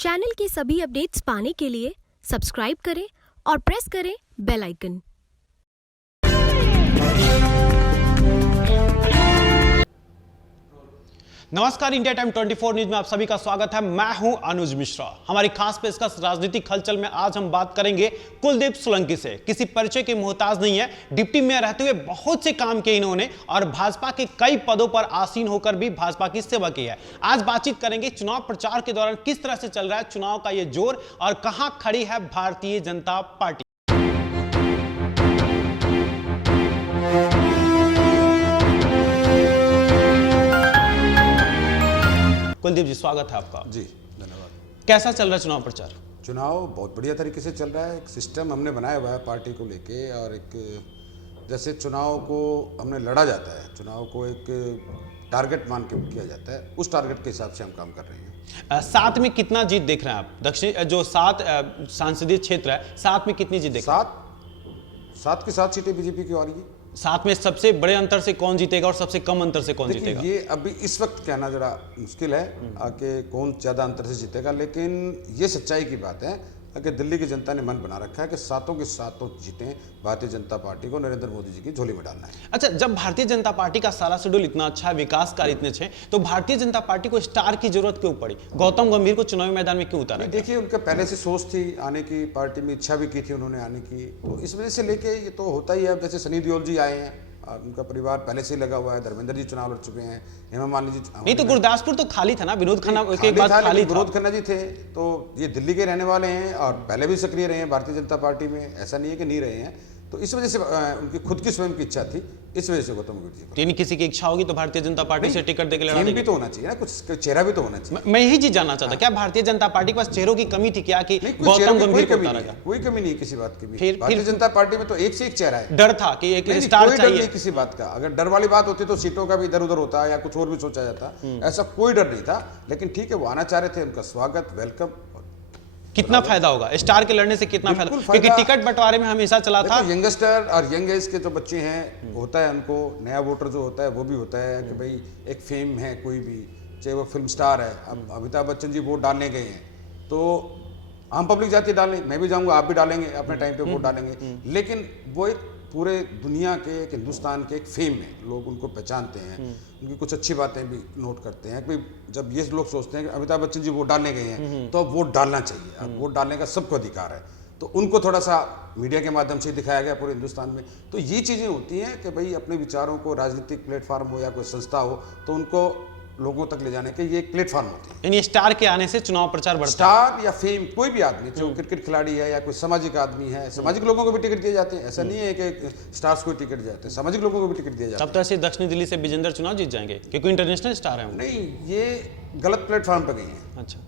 Channel के सभी updates पाने के लिए सब्सक्राइब करें और प्रेस करें बेल आइकन। नमस्कार, इंडिया टाइम 24 न्यूज में आप सभी का स्वागत है। मैं हूं अनुज मिश्रा। हमारी खास पेशकश राजनीतिक हलचल में आज हम बात करेंगे कुलदीप सोलंकी से। किसी परिचय के मोहताज नहीं है। डिप्टी मेयर रहते हुए बहुत से काम किए इन्होंने और भाजपा के कई पदों पर आसीन होकर भी भाजपा की सेवा की है। आज बातचीत करेंगे चुनाव प्रचार के दौरान किस तरह से चल रहा है चुनाव का ये जोर और कहां खड़ी है भारतीय जनता पार्टी। कुलदीप जी, स्वागत है आपका। जी धन्यवाद। कैसा चल रहा है चुनाव प्रचार? चुनाव बहुत बढ़िया तरीके से चल रहा है। एक सिस्टम हमने बनाया हुआ है पार्टी को लेके, और एक जैसे चुनाव को हमने लड़ा जाता है, चुनाव को एक टारगेट मान के किया जाता है, उस टारगेट के हिसाब से हम काम कर रहे हैं। सात में कितना जीत देख रहे हैं आप? दक्षिण जो 7 संसदीय क्षेत्र है, 7 में कितनी जीत देख रहे हैं? सात की 7 सीटें बीजेपी की आ रही है। 7 में सबसे बड़े अंतर से कौन जीतेगा और सबसे कम अंतर से कौन जीतेगा? ये अभी इस वक्त कहना जरा मुश्किल है कि कौन ज्यादा अंतर से जीतेगा, लेकिन ये सच्चाई की बात है कि दिल्ली की जनता ने मन बना रखा है कि 7 के 7 जीतें भारतीय जनता पार्टी को नरेंद्र मोदी जी की झोली में डालना है। अच्छा, जब भारतीय जनता पार्टी का सारा शेड्यूल इतना अच्छा है, विकास कार्य इतने अच्छे, तो भारतीय जनता पार्टी को स्टार की जरूरत क्यों पड़ी? गौतम गंभीर को चुनावी मैदान में क्यों उतारा? देखिए, उनका पहले से सोच थी आने की, पार्टी में इच्छा भी की थी उन्होंने आने की, तो इस वजह से लेके ये तो होता ही है। जैसे सनी देओल जी आए हैं और उनका परिवार पहले से ही लगा हुआ है, धर्मेंद्र जी चुनाव लड़ चुके हैं, हेमा मालिनी जी नहीं तो गुरदासपुर तो खाली था ना, विनोद खन्ना के बाद खाली था। विनोद खन्ना जी थे, तो ये दिल्ली के रहने वाले हैं और पहले भी सक्रिय रहे हैं भारतीय जनता पार्टी में, ऐसा नहीं है कि नहीं रहे हैं। तो इस वजह से उनकी खुद की स्वयं की इच्छा थी, इस वजह से गौतम गंभीर जी। यानी किसी की इच्छा होगी तो भारतीय जनता पार्टी से टिकट देकर लड़ा भी तो होना चाहिए ना, कुछ चेहरा भी तो होना चाहिए। मैं यही चीज जानना चाहता, क्या भारतीय जनता पार्टी के पास चेहरों की कमी थी क्या कि गौतम गंभीर को उतारा गया? कोई कमी नहीं किसी बात की भी। भारतीय जनता पार्टी में तो एक से एक चेहरा है। डर था कि एक स्टार चाहिए? नहीं किसी बात का। अगर डर वाली बात होती तो सीटों का भी इधर उधर होता या कुछ और भी सोचा जाता, ऐसा कोई डर नहीं था। लेकिन ठीक है, वो आना चाह रहे थे, उनका स्वागत, वेलकम। कितना फायदा होगा स्टार के लड़ने से? कितना फायदा? क्योंकि टिकट बंटवारे में हमेशा चला था। यंगस्टर और यंग एज के जो बच्चे हैं, होता है उनको नया वोटर जो होता है वो भी होता है कि भाई एक फेम है, कोई भी चाहे वो फिल्म स्टार है। अब अमिताभ बच्चन जी वोट डालने गए हैं तो आम पब्लिक जाती है डालने, मैं भी जाऊंगा, आप भी डालेंगे, अपने टाइम पे वोट डालेंगे। लेकिन वो एक पूरे दुनिया के, एक हिंदुस्तान के एक फेम है, लोग उनको पहचानते हैं, उनकी कुछ अच्छी बातें भी नोट करते हैं। कि जब ये लोग सोचते हैं कि अमिताभ बच्चन जी वोट डालने गए हैं तो अब वोट डालना चाहिए, अब वोट डालने का सबको अधिकार है, तो उनको थोड़ा सा मीडिया के माध्यम से दिखाया गया पूरे हिंदुस्तान में। तो ये चीज़ें होती हैं कि भाई अपने विचारों को राजनीतिक प्लेटफॉर्म हो या कोई संस्था हो तो उनको लोगों तक ले जाने के ये एक प्लेटफॉर्म होती है। यानी स्टार के आने से चुनाव प्रचार बढ़ता है। स्टार या फेम, कोई भी आदमी, चाहे वो क्रिकेट खिलाड़ी है या कोई सामाजिक आदमी है, सामाजिक लोगों को भी टिकट दिए जाते हैं। ऐसा नहीं है कि स्टार्स को टिकट जाते हैं, सामाजिक लोगों को भी टिकट दिए जाते हैं। तब तो ऐसे दक्षिण दिल्ली से विजेंद्र चुनाव जीत जाएंगे क्योंकि इंटरनेशनल स्टार है। नहीं, ये गलत प्लेटफॉर्म पे गई है। अच्छा,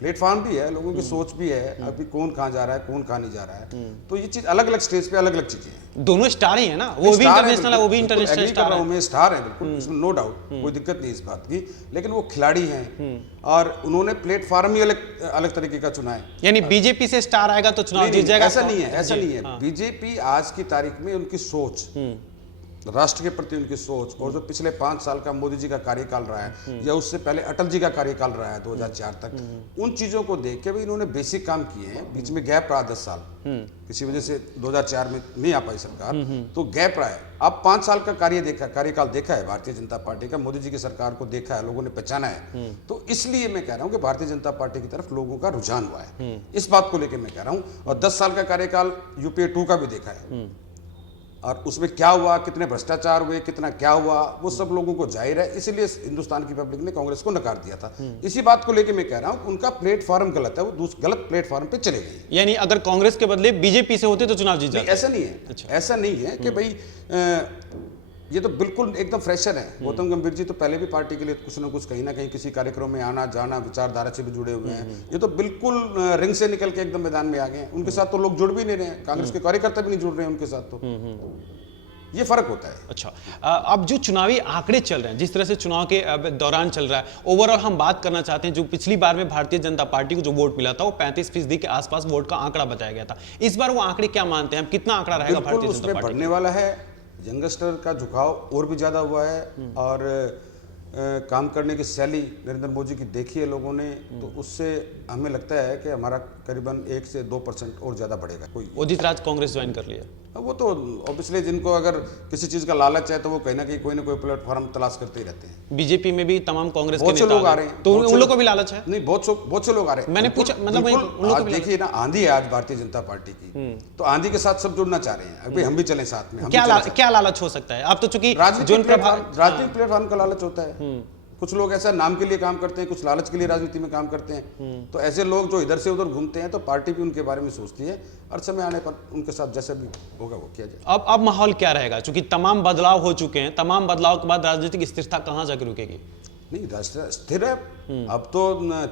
प्लेटफॉर्म भी है, लोगों की सोच भी है, अभी कौन कहाँ जा रहा है, कौन कहाँ नहीं जा रहा है, तो ये चीज अलग अलग स्टेज पे अलग अलग चीजें हैं। दोनों स्टार ही है ना, वो भी इंटरनेशनल है, वो भी इंटरनेशनल स्टार है। मैं स्टार है बिल्कुल, इसमें नो डाउट, कोई दिक्कत नहीं इस बात की, लेकिन वो खिलाड़ी हैं और उन्होंने प्लेटफॉर्म ही अलग अलग तरीके का चुना है। यानी बीजेपी से स्टार आएगा तो चुनाव जीत जाएगा? ऐसा नहीं है, ऐसा नहीं है। बीजेपी आज की तारीख में उनकी सोच, राष्ट्र के प्रति उनकी सोच, और जो पिछले 5 साल का मोदी जी का कार्यकाल रहा है या उससे पहले अटल जी का कार्यकाल रहा है 2004 तक, उन चीजों को देख के भी इन्होंने बेसिक काम किए हैं। बीच में गैप रहा 10 साल, किसी वजह से 2004 में नहीं आ पाई सरकार, तो गैप रहा है। अब 5 साल का कार्यकाल देखा है भारतीय जनता पार्टी का, मोदी जी की सरकार को देखा है, लोगों ने पहचाना है। तो इसलिए मैं कह रहा हूं कि भारतीय जनता पार्टी की तरफ लोगों का रुझान हुआ है, इस बात को लेकर मैं कह रहा हूं। और 10 साल का कार्यकाल यूपीए 2 का भी देखा है, और उसमें क्या हुआ, कितने भ्रष्टाचार हुए, कितना क्या हुआ, वो सब लोगों को जाहिर है। इसलिए हिंदुस्तान की पब्लिक ने कांग्रेस को नकार दिया था। इसी बात को लेकर मैं कह रहा हूं उनका प्लेटफॉर्म गलत है, वो गलत प्लेटफॉर्म पे चले गए। यानी अगर कांग्रेस के बदले बीजेपी से होते तो चुनाव जीत जाते? ऐसा नहीं है। अच्छा। ऐसा नहीं है कि भाई ये तो बिल्कुल एकदम फ्रेशर है। गौतम गंभीर जी तो पहले भी पार्टी के लिए कुछ ना कुछ, कहीं ना कहीं किसी कार्यक्रम में आना जाना, विचारधारा से भी जुड़े हुए हैं। ये तो बिल्कुल रिंग से निकल के एकदम मैदान में आ गए। उनके साथ तो लोग जुड़ भी नहीं रहे हैं, कांग्रेस के कार्यकर्ता भी नहीं जुड़ रहे हैं उनके साथ, तो ये फर्क होता है। अच्छा, अब जो चुनावी आंकड़े चल रहे हैं, जिस तरह से चुनाव के दौरान चल रहा है, ओवरऑल हम बात करना चाहते हैं। जो पिछली बार में भारतीय जनता पार्टी को जो वोट मिला था वो 35% के आसपास वोट का आंकड़ा बताया गया था। इस बार वो आंकड़े क्या मानते हैं, कितना आंकड़ा रहेगा भारतीय जनता पार्टी? बढ़ने वाला है, यंगस्टर का झुकाव और भी ज्यादा हुआ है, और काम करने की शैली नरेंद्र मोदी की देखी है लोगों ने, तो उससे हमें लगता है कि हमारा करीबन 1 से 2% और ज़्यादा बढ़ेगा। कोई उदित राज कांग्रेस ज्वाइन कर लिया, वो तो ऑब्वियसली जिनको अगर किसी चीज़ का लालच है तो वो कहीं ना कहीं कोई ना कोई प्लेटफॉर्म तलाश करते ही रहते हैं। बीजेपी में भी तमाम कांग्रेस के बहुत से नेता लोग आ रहे हैं, तो बहुत से उन लोगों को लोग- भी लालच है। नहीं, बहुत से लोग आ रहे हैं। मैंने बिल्कुल- पूछा, मतलब वही बिल्कुल, उन लोगों को आज भी देखिए ना, आंधी है आज भारतीय जनता पार्टी की, तो आंधी के साथ सब जुड़ना चाह रहे हैं। अभी हम भी चलें साथ में, हम भी चलें साथ में। क्या लालच हो सकता है? आप तो चूंकि राजनीतिक प्लेटफॉर्म का लालच होता है। कुछ लोग ऐसा नाम के लिए काम करते हैं, कुछ लालच के लिए राजनीति में काम करते हैं। तो ऐसे लोग जो इधर से उधर घूमते हैं, तो पार्टी भी उनके बारे में सोचती है और समय आने पर उनके साथ जैसा भी होगा वो किया जाए। अब माहौल क्या रहेगा? चूंकि तमाम बदलाव हो चुके हैं, तमाम बदलाव के बाद राजनीतिक स्थिरता कहां जाकर रुकेगी? नहीं, राष्ट्र स्थिर है। अब तो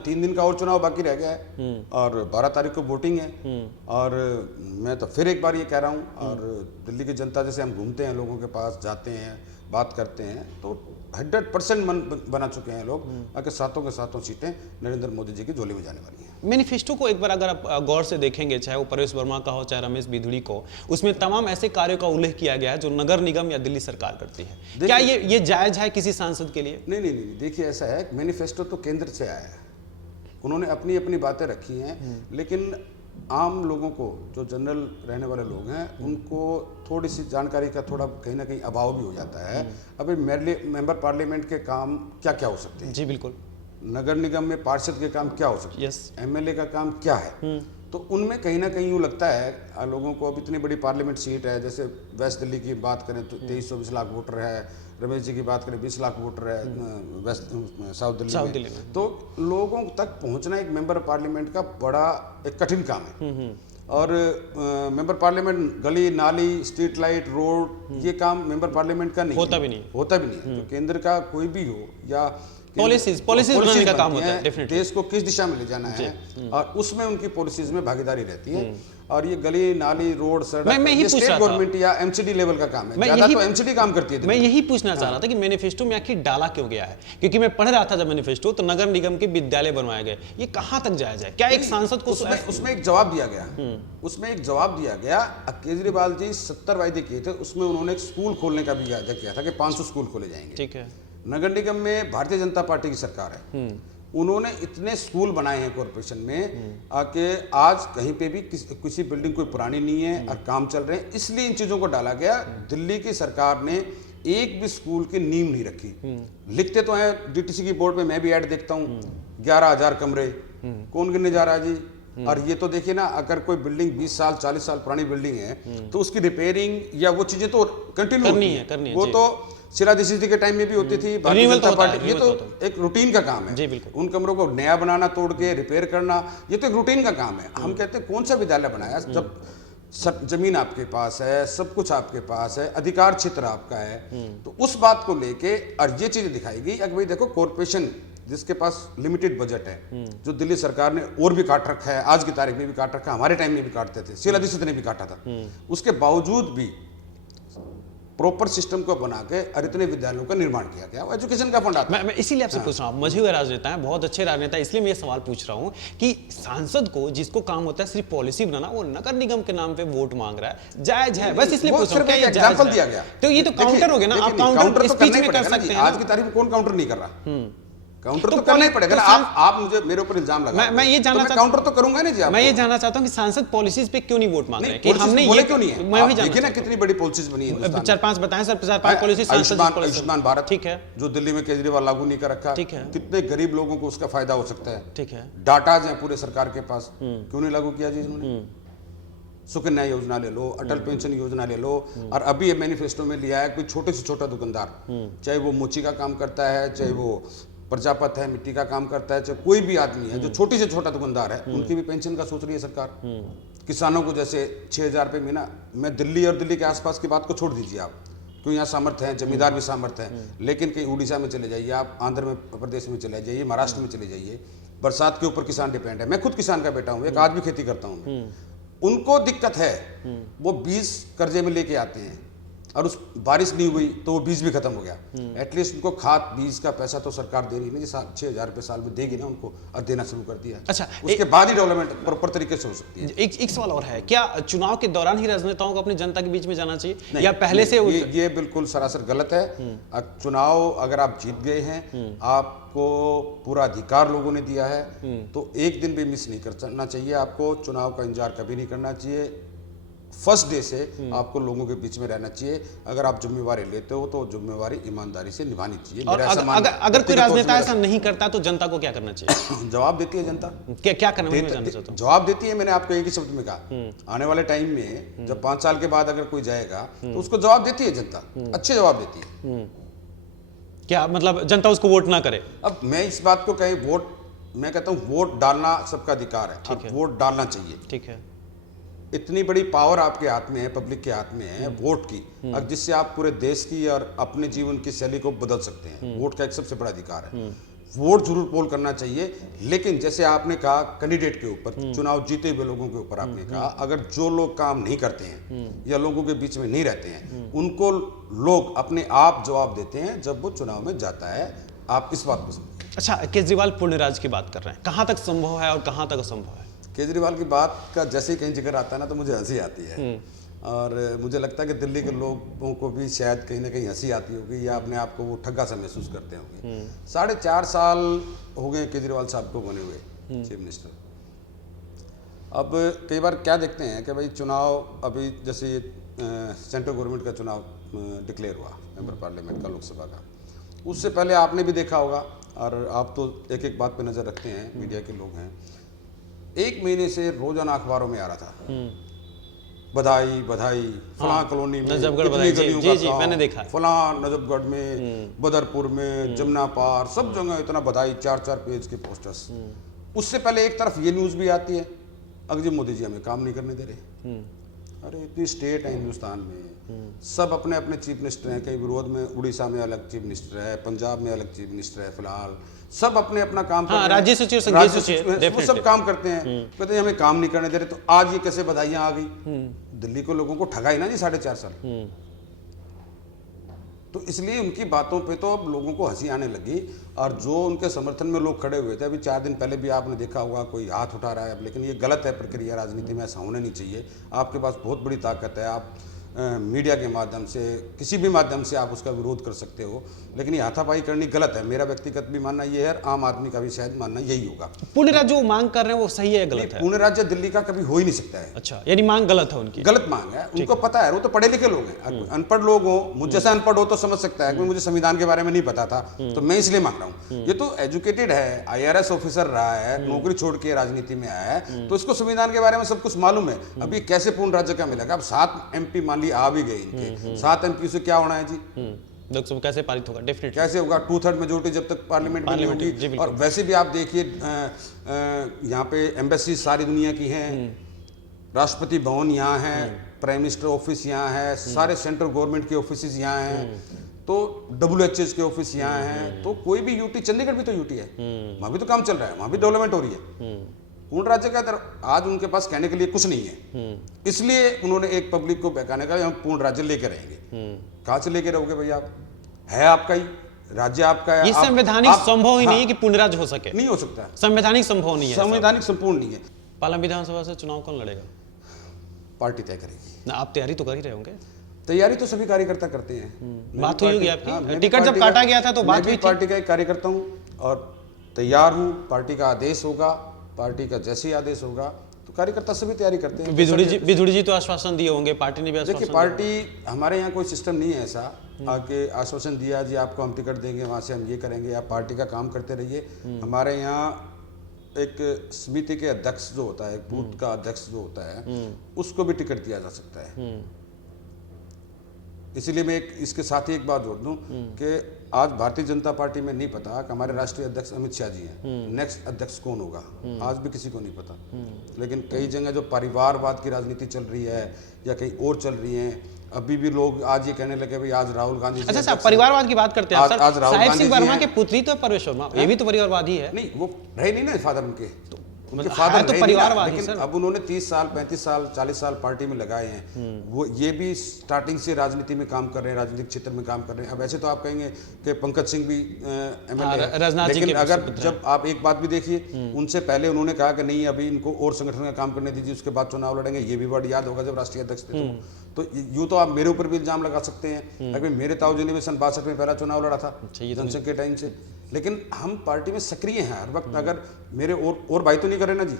3 दिन का और चुनाव बाकी रह गया है और 12 तारीख को वोटिंग है। और मैं तो फिर एक बार ये कह रहा हूँ, और दिल्ली की जनता जैसे हम घूमते हैं, लोगों के पास जाते हैं, बात करते हैं, तो 100% मन बना चुके हैं लोग कि सातों के सातों सीटें नरेंद्र मोदी जी की झोली में जाने वाली हैं। मैनिफेस्टो को एक बार अगर आप गौर से देखेंगे, चाहे वो परेश वर्मा का हो, चाहे रमेश बिधुड़ी को, उसमें तमाम ऐसे कार्यों का उल्लेख किया गया है जो नगर निगम या दिल्ली सरकार करती है। क्या ये जायज है किसी सांसद के लिए? नहीं, देखिए ऐसा है, मैनिफेस्टो तो केंद्र से आया है, उन्होंने अपनी अपनी बातें रखी हैं, लेकिन आम लोगों को, जो जनरल रहने वाले लोग हैं, उनको थोड़ी सी जानकारी का थोड़ा कहीं ना कहीं अभाव भी हो जाता है। अभी मेंबर पार्लियामेंट के काम क्या क्या हो सकते हैं, जी बिल्कुल, नगर निगम में पार्षद के काम क्या हो सकते हैं, यस, एमएलए का काम क्या है, तो उनमें कहीं ना कहीं यूँ लगता है लोगों को, अब इतनी बड़ी पार्लियामेंट सीट है, जैसे वेस्ट दिल्ली की बात करें तो 2320 लाख वोटर है, रमेश जी की बात करें 20 लाख वोटर है वेस्ट साउथ दिल्ली में, तो लोगों तक पहुंचना एक मेंबर पार्लियामेंट का बड़ा एक कठिन काम है। और मेंबर पार्लियामेंट गली नाली स्ट्रीट लाइट रोड, ये काम मेंबर पार्लियामेंट का नहीं होता भी नहीं है। तो केंद्र का कोई भी हो या पॉलिसीज बनाने का काम होता है, डेफिनेटली देश को किस दिशा में ले जाना है, और उसमें उनकी पॉलिसीज में भागीदारी रहती है। और ये गली नाली रोड सड़क, ये स्टेट गवर्नमेंट या एमसीडी लेवल का काम है, ज्यादा तो एमसीडी काम करती है। मैं यही पूछना चाह रहा था कि मैनिफेस्टो में आखिर डाला क्यों गया है, क्योंकि मैं पढ़ रहा था जब मैनिफेस्टो, तो नगर निगम के विद्यालय बनवाए गए, ये कहां तक जायज है? क्या एक सांसद को उसमें एक जवाब दिया गया, केजरीवाल जी 70 वायदे किए थे, उसमें उन्होंने एक स्कूल खोलने का भी वायदा किया था कि 500 स्कूल खोले जाएंगे। ठीक है, नगर निगम में भारतीय जनता पार्टी की सरकार है, उन्होंने इतने स्कूल बनाए हैं कॉरपोरेशन में कि आज कहीं पे भी किसी बिल्डिंग कोई पुरानी नहीं है और काम चल रहे हैं। इसलिए इन चीजों को डाला गया। दिल्ली की सरकार ने एक भी स्कूल की नींव नहीं रखी। लिखते तो हैं डीटीसी की बोर्ड में, मैं भी ऐड देखता हूँ 11,000 कमरे, कौन गिनने जा रहा है जी? और ये तो देखिए ना, अगर कोई बिल्डिंग 20 साल 40 साल पुरानी बिल्डिंग है तो उसकी रिपेयरिंग या वो चीजें तो कंटिन्यू करनी है, वो तो शीलादीक्षित के टाइम में भी होती थी। भारतीय जनता पार्टी, ये तो एक रूटीन का काम है। उन कमरों को नया बनाना, तोड़ के रिपेयर करना, ये तो एक रूटीन का काम है। हम कहते हैं कौन सा विद्यालय बनाया जब सब जमीन आपके पास है, सब कुछ आपके पास है, अधिकार क्षेत्र आपका है, तो उस बात को लेके और ये चीजें दिखाई गई। भाई देखो, कॉर्पोरेशन जिसके पास लिमिटेड बजट है, जो दिल्ली सरकार ने और भी काट रखा है, आज की तारीख में भी काट रखा है, हमारे टाइम में भी काटते थे, शीलादीक्षित ने भी काटा था, उसके बावजूद भी प्रॉपर सिस्टम को बना के और इतने विद्यालयों का निर्माण किया गया। वो एजुकेशन का फंड आता है। मैं इसीलिए आपसे पूछ रहा हूँ, मजे हुए राजनेता हैं, बहुत अच्छे राजनेता, इसलिए मैं ये सवाल पूछ रहा हूँ कि सांसद को, जिसको काम होता है सिर्फ पॉलिसी बनाना, वो नगर निगम के नाम पे वोट मांग रहा है, जायज है? बस इसलिए पूछ रहा हूँ, क्या ये जायज है? दिया गया तो ये तो काउंटर हो गया ना, आप काउंटर स्पीच में कर सकते हैं। आज की तारीख में कौन काउंटर नहीं कर रहा? काउंटर तो करना ही पड़ेगा ना। आप मुझे मेरे ऊपर इल्जाम लगा, मैं ये जानना चाहता हूं, काउंटर तो करूंगा नहीं जी। मैं ये जानना चाहता हूं कि सांसद पॉलिसीज पे क्यों नहीं वोट मांग रहे हैं, कि हमने ये ये क्यों नहीं है? मैं भी देखिए ना कितनी बड़ी पॉलिसीज बनी है। 4-5 बताएं सर, 4-5 पॉलिसीज। आयुष्मान भारत, ठीक है, जो दिल्ली में केजरीवाल लागू नहीं कर रखा, ठीक है, कितने गरीब लोगों को उसका फायदा हो सकता है, ठीक है। डाटाज है पूरे सरकार के पास, क्यों नहीं लागू किया जी इन्होंने? सुकन्या योजना ले लो, अटल पेंशन योजना ले लो, और अभी ये मैनिफेस्टो में लिया है कोई छोटे से छोटा दुकानदार, चाहे वो मोची का काम करता है, चाहे वो प्रजापत है, मिट्टी का काम करता है, चाहे कोई भी आदमी है जो छोटी से छोटा दुकानदार है, उनकी भी पेंशन का सोच रही है सरकार। किसानों को जैसे 6,000 रुपये महीना, मैं दिल्ली और दिल्ली के आसपास की बात को छोड़ दीजिए आप, क्योंकि यहाँ सामर्थ्य है, जमींदार भी सामर्थ्य है, लेकिन कहीं उड़ीसा में चले जाइए आप, आंध्र में प्रदेश में चले जाइए, महाराष्ट्र में चले जाइए, बरसात के ऊपर किसान डिपेंड है। मैं खुद किसान का बेटा हूँ, एक आज भी खेती करता हूँ। उनको दिक्कत है, वो बीज कर्जे में लेके आते हैं, और उस बारिश नहीं हुई तो वो बीज भी खत्म हो गया। एटलीस्ट उनको खाद बीज का पैसा तो सरकार दे रही है, 6,000 रुपये साल में देगी ना उनको, और देना शुरू कर दिया। अच्छा, उसके बाद ही डेवलपमेंट प्रॉपर तरीके से हो सकती है। एक सवाल और है, क्या चुनाव के दौरान ही राजनेताओं को अपनी जनता के बीच में जाना चाहिए या पहले से? ये बिल्कुल सरासर गलत है। चुनाव अगर आप जीत गए हैं, आपको पूरा अधिकार लोगों ने दिया है, तो एक दिन भी मिस नहीं करना चाहिए। आपको चुनाव का इंतजार कभी नहीं करना चाहिए। फर्स्ट डे से आपको लोगों के बीच में रहना चाहिए। अगर आप जिम्मेवारी लेते हो तो जिम्मेवारी ईमानदारी से निभानी चाहिए। और अगर कोई राजनेता ऐसा नहीं करता तो जनता को क्या करना चाहिए? जवाब देती है जनता। क्या करना है, मैं जानना चाहता हूं। जवाब देती है, मैंने आपको एक ही शब्द में कहा। आने वाले टाइम में जब 5 साल के बाद अगर कोई जाएगा तो उसको जवाब देती है जनता, अच्छे जवाब देती है। क्या मतलब जनता उसको वोट ना करे? अब मैं इस बात को कहीं वोट, मैं कहता हूँ वोट डालना सबका अधिकार है, अब वोट डालना चाहिए। ठीक है। इतनी बड़ी पावर आपके हाथ में है, पब्लिक के हाथ में है वोट की, अब जिससे आप पूरे देश की और अपने जीवन की शैली को बदल सकते हैं। वोट का एक सबसे बड़ा अधिकार है। वोट जरूर पोल करना चाहिए, लेकिन जैसे आपने कहा कैंडिडेट के ऊपर, चुनाव जीते हुए लोगों के ऊपर आपने कहा, अगर जो लोग काम नहीं करते हैं या लोगों के बीच में नहीं रहते हैं, उनको लोग अपने आप जवाब देते हैं जब वो चुनाव में जाता है। आप इस बात को समझें। अच्छा, केजरीवाल पूर्ण राज की बात कर रहे हैं, कहां तक संभव है और कहां तक असंभव है? केजरीवाल की बात का जैसे ही कहीं जिक्र आता है ना तो मुझे हंसी आती है, और मुझे लगता है कि दिल्ली के लोगों को भी शायद कहीं ना कहीं हंसी आती होगी या अपने आप को वो ठग्गा सा महसूस करते होंगे। 4.5 साल हो गए केजरीवाल साहब को बने हुए चीफ मिनिस्टर। अब कई बार क्या देखते हैं कि भाई चुनाव, अभी जैसे सेंट्रल गवर्नमेंट का चुनाव डिक्लेयर हुआ, मेंबर पार्लियामेंट का, लोकसभा का, उससे पहले आपने भी देखा होगा, और आप तो एक एक बात पे नज़र रखते हैं, मीडिया के लोग हैं, 1 महीने से रोजाना अखबारों में आ रहा था, बधाई बधाई, फलां कॉलोनी में नजफगढ़ बधाई, जी मैंने देखा, फलां नजफगढ़ में, बदरपुर में, जमुना पार, सब जगह इतना बधाई, 4-4 पेज के पोस्टर्स। उससे पहले एक तरफ ये न्यूज़ भी आती है, अगर जी मोदी जी हमें काम नहीं करने दे रहे। अरे इतनी स्टेट है हिंदुस्तान में, सब अपने अपने चीफ मिनिस्टर हैं, कहीं विरोध में उड़ीसा में अलग चीफ मिनिस्टर है, पंजाब में अलग चीफ मिनिस्टर है, फिलहाल सब अपने अपना काम कर रहे हैं। राज्य सचिव, संघीय सचिव, वो सब काम करते हैं, कहते हैं हमें काम नहीं करने दे रहे। तो आज ये कैसे बधाइयां आ गई? दिल्ली को लोगों को ठगाई ना जी 4.5 साल। तो इसलिए उनकी बातों पे तो अब लोगों को हंसी आने लगी, और जो उनके समर्थन में लोग खड़े हुए थे, अभी 4 दिन पहले भी आपने देखा होगा कोई हाथ उठा रहा है, लेकिन ये गलत है प्रक्रिया, राजनीति में ऐसा होना नहीं चाहिए। आपके पास बहुत बड़ी ताकत है, आप मीडिया के माध्यम से, किसी भी माध्यम से आप उसका विरोध कर सकते हो, लेकिन ये हाथापाई करनी गलत है। मेरा व्यक्तिगत भी मानना ये है, आम आदमी का भी शायद मानना यही होगा। पूर्ण राज्य जो मांग कर रहे हैं वो सही है, गलत है? पूर्ण राज्य दिल्ली का कभी हो ही नहीं सकता है। अच्छा, यानी मांग गलत है उनकी? गलत मांग है, उनको पता है, वो तो पढ़े लिखे लोग हैं। अनपढ़ लोग हो, मुझ जैसा अनपढ़ हो तो समझ सकता है कि मुझे संविधान के बारे में नहीं पता था तो मैं इसलिए मांग रहा हूँ। ये तो एजुकेटेड है, IRS ऑफिसर रहा है, नौकरी छोड़ के राजनीति में आया है, तो इसको संविधान के बारे में सब कुछ मालूम है। अब ये कैसे पूर्ण राज्य का मिलेगा? अब 7 MP मान ली आ भी गए, 7 MP से क्या होना है जी? लोकसभा कैसे पारित होगा? डेफिनेटली कैसे होगा? 2/3 मेजोरिटी जब तक पार्लियामेंट में नहीं होगी। और वैसे भी आप देखिए, यहाँ पे एम्बेसी सारी दुनिया की हैं, राष्ट्रपति भवन यहाँ है, प्राइम मिनिस्टर ऑफिस यहाँ है, सारे सेंट्रल गवर्नमेंट के ऑफिस यहाँ हैं, तो WHS के ऑफिस यहाँ हैं, तो कोई भी यूटी, चंडीगढ़ भी तो यूटी है, वहाँ भी तो काम चल रहा है, वहाँ भी डेवलपमेंट हो रही है। पूर्ण राज्य का आज उनके पास कहने के लिए कुछ नहीं है, इसलिए उन्होंने एक पब्लिक को बहकाने का, हम पूर्ण राज्य लेके रहेंगे। कहाँ से लेके रहोगे भैया? आप है आपका ही राज्य, आपका है। ये संवैधानिक संभव ही नहीं है कि पूर्ण राज्य हो सके, नहीं हो सकता, संवैधानिक संभव नहीं है, संवैधानिक संपूर्ण नहीं है। पालम विधानसभा से चुनाव कौन लड़ेगा? पार्टी तय करेगी ना। आप तैयारी तो कर ही रहे होंगे? तैयारी तो सभी कार्यकर्ता करते हैं। बात हुई होगी आपकी, टिकट जब काटा गया था तो बात हुई थी। पार्टी का एक कार्यकर्ता हूँ और तैयार हूँ, पार्टी का आदेश होगा, पार्टी का जैसे ही आदेश होगा तो कार्यकर्ता सभी तैयारी करते हैं। विधुड़ी जी तो आश्वासन दिए होंगे, पार्टी ने भी आश्वासन? देखिए, पार्टी, हमारे यहाँ कोई सिस्टम नहीं है ऐसा आके आश्वासन दिया जी आपको हम टिकट देंगे, वहाँ से हम ये करेंगे, आप पार्टी का काम करते रहिए। हमारे यहाँ एक समिति के अध्यक्ष जो होता है, एक बूथ का अध्यक्ष जो होता है, उसको भी टिकट दिया जा सकता है। इसीलिए मैं इसके साथ ही एक बात जोड़ दूं कि आज भारतीय जनता पार्टी में नहीं पता कि हमारे राष्ट्रीय अध्यक्ष अमित शाह जी हैं, नेक्स्ट अध्यक्ष कौन होगा, आज भी किसी को नहीं पता। लेकिन कई जगह जो परिवारवाद की राजनीति चल रही है या कहीं और चल रही है, अभी भी लोग आज ये कहने लगे भाई आज राहुल गांधी। अच्छा, परिवारवाद की बात करते हैं आज साहिब सिंह वर्मा के पुत्री तो परवेश वर्मा, ये भी तो परिवारवादी है। नहीं, वो रहे नहीं ना फादर उनके, उनके मतलब फादर है तो रहे नहीं ना, परिवारवादी लेकिन सर। अब उन्होंने 30 साल 35 साल 40 साल पार्टी में लगाए हैं। वो ये भी स्टार्टिंग से राजनीति में काम कर रहे हैं, राजनीतिक क्षेत्र में काम कर रहे हैं। अब ऐसे तो आप कहेंगे कि पंकज सिंह भी एमएलए है, राजनाथ जी लेकिन के अगर सुपुत्र जब आप एक बात भी देखिए, उनसे पहले उन्होंने कहा कि नहीं अभी इनको और संगठन का काम करने दीजिए, उसके बाद चुनाव लड़ेंगे। ये भी वर्ड याद होगा जब राष्ट्रीय अध्यक्ष थे तो यूं तो आप मेरे ऊपर भी इल्जाम लगा सकते हैं। अभी मेरे ताऊजी ने भी सन 62 में पहला चुनाव लड़ा था जनसंघ के टाइम से, लेकिन हम पार्टी में सक्रिय हैं हर वक्त। अगर मेरे और भाई तो नहीं करे ना जी,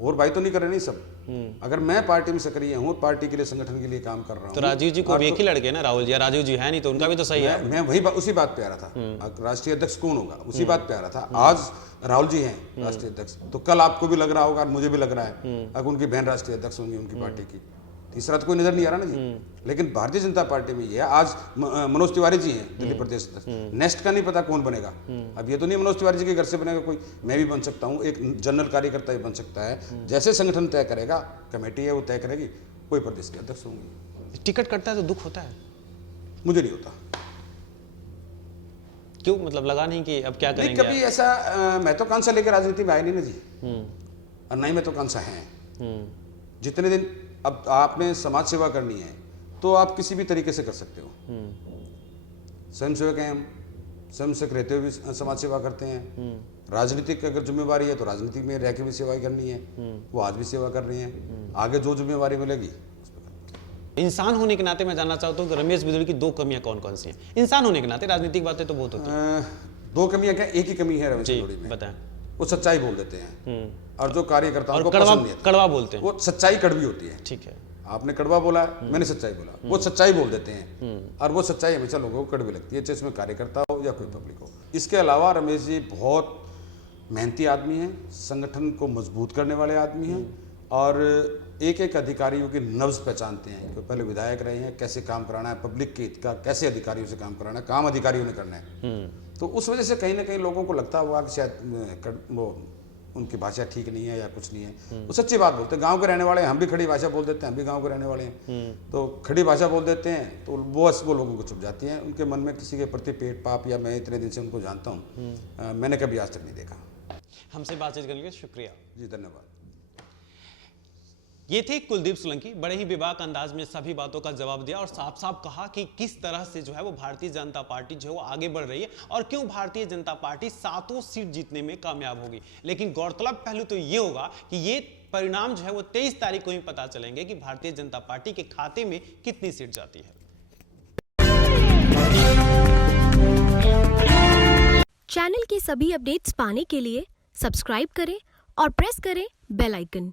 और भाई तो नहीं करे नहीं सब। अगर मैं पार्टी में सक्रिय हूँ, पार्टी के लिए संगठन के लिए काम कर रहा हूँ, तो राजीव जी को एक ही लड़के ना, राहुल जी, राजीव जी है नहीं तो उनका भी तो सही है। मैं वही उसी बात पे आ रहा था। राष्ट्रीय अध्यक्ष कौन होगा, उसी बात पे आ रहा था। आज राहुल जी हैं राष्ट्रीय अध्यक्ष, तो कल आपको भी लग रहा होगा, मुझे भी लग रहा है, अगर उनकी बहन राष्ट्रीय अध्यक्ष होंगी उनकी पार्टी की। तीसरा तो कोई नजर नहीं आ रहा ना जी। लेकिन भारतीय जनता पार्टी में ये है, आज मनोज तिवारी जी हैं दिल्ली प्रदेश अध्यक्ष, नेक्स्ट का नहीं पता कौन बनेगा। अब ये तो नहीं मनोज तिवारी जी के घर से बनेगा कोई, मैं भी बन सकता हूँ, एक जनरल कार्यकर्ता भी बन सकता है। जैसे संगठन तय करेगा, कमेटी है वो तय करेगी, कोई प्रदेश के अध्यक्ष होंगे। टिकट कटता है तो दुख होता है? मुझे नहीं होता। क्यों, मतलब लगा नहीं कि अब क्या नहीं, करेंगे? कभी ऐसा महत्वाकांक्षा लेकर राजनीति में आए नहीं ना जी, और नहीं महत्वाकांक्षा है। जितने दिन अब आपने समाज सेवा करनी है तो आप किसी भी तरीके से कर सकते हो। स्वयं सेवक हैं हम, स्वयं सेवक रहते हुए भी समाज सेवा करते हैं। राजनीतिक अगर जिम्मेवारी है तो राजनीतिक में रह के भी सेवा करनी है, वो आज भी सेवा कर रही हैं। आगे जो जिम्मेवारी मिलेगी। इंसान होने के नाते मैं जानना चाहता हूँ कि रमेश बिजली की दो कमियां कौन कौन सी हैं? इंसान होने के नाते, राजनीतिक बातें तो बहुत होती हैं। दो कमियां क्या, एक ही कमी है रमेश बिजली में, बताएं। वो सच्चाई बोल देते हैं और जो कार्यकर्ताओं को कड़वा पसंद नहीं आता, कड़वा बोलते हैं। वो सच्चाई कड़वी होती है। ठीक है, आपने कड़वा बोला, मैंने सच्चाई बोला, वो सच्चाई बोल देते हैं और वो सच्चाई हमेशा लोगों को कड़वी लगती है, चाहे इसमें कार्यकर्ता हो या कोई पब्लिक हो। इसके अलावा रमेश जी बहुत मेहनती आदमी हैं, संगठन को मजबूत करने वाले आदमी हैं और एक एक अधिकारियों की नब्ज पहचानते हैं कि पहले विधायक रहे हैं, कैसे काम कराना है, पब्लिक के हित का कैसे अधिकारियों से काम कराना है, काम अधिकारियों ने करना है। तो उस वजह से कहीं ना कहीं लोगों को लगता होगा कि शायद वो उनकी भाषा ठीक नहीं है या कुछ नहीं है। वो सच्ची बात बोलते हैं, गांव के रहने वाले हैं, हम भी खड़ी भाषा बोल देते हैं, हम भी गांव के रहने वाले हैं, तो खड़ी भाषा बोल देते हैं तो वो लोगों को चुप जाती हैं। उनके मन में किसी के प्रति पेट पाप, या मैं इतने दिन से उनको जानता हूँ, मैंने कभी आज तक नहीं देखा। हमसे बातचीत करने के लिए शुक्रिया जी, धन्यवाद। ये थे कुलदीप सोलंकी। बड़े ही बेबाक अंदाज में सभी बातों का जवाब दिया और साफ साफ कहा कि किस तरह से जो है वो भारतीय जनता पार्टी जो है वो आगे बढ़ रही है और क्यों भारतीय जनता पार्टी 7 सीट जीतने में कामयाब होगी। लेकिन गौरतलब पहलू तो ये होगा कि ये परिणाम जो है वो 23 तारीख को ही पता चलेंगे कि भारतीय जनता पार्टी के खाते में कितनी सीट जाती है। चैनल की सभी अपडेट्स पाने के लिए सब्सक्राइब करें और प्रेस करें बेल आइकन।